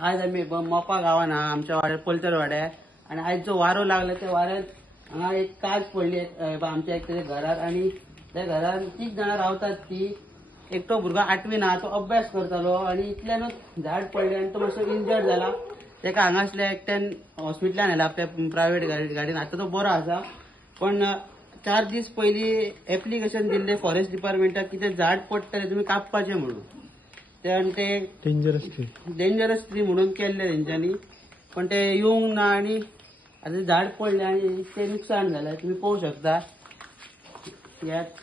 आज आम्ही मोपा गावान हा आमच्या वाड्यात पलतर वाड्यात आणि आज जो वारो लागला त्या वाऱ्यात हांगा एक काज पडली आमच्या एक घरात आणि त्या घरात 3 जणां रावतात ती एकटो भुरगो 8वीन हा तो अभ्यास करतालो आणि इतल्यानूच झाड पडले आणि तो मातसो इंजर्ड झाला तेका हांगासल्या एकट्यान हॉस्पिटलान नेला आपल्या प्रायव्हेट गाडीन आता तो बरो आसा पण 4 दीस पयली एप्लिकेशन दिल्ले फॉरेस्ट डिपार्टमेंटाक की ते झाड पडटले तुम्ही कापपाचे म्हणून ते डेंजरस ट्री म्हणून केले तेंच्यांनी पण ते येऊंक ना आणि आता झाड पडले आणि ते नुकसान झालं तुम्ही पाहू शकता यात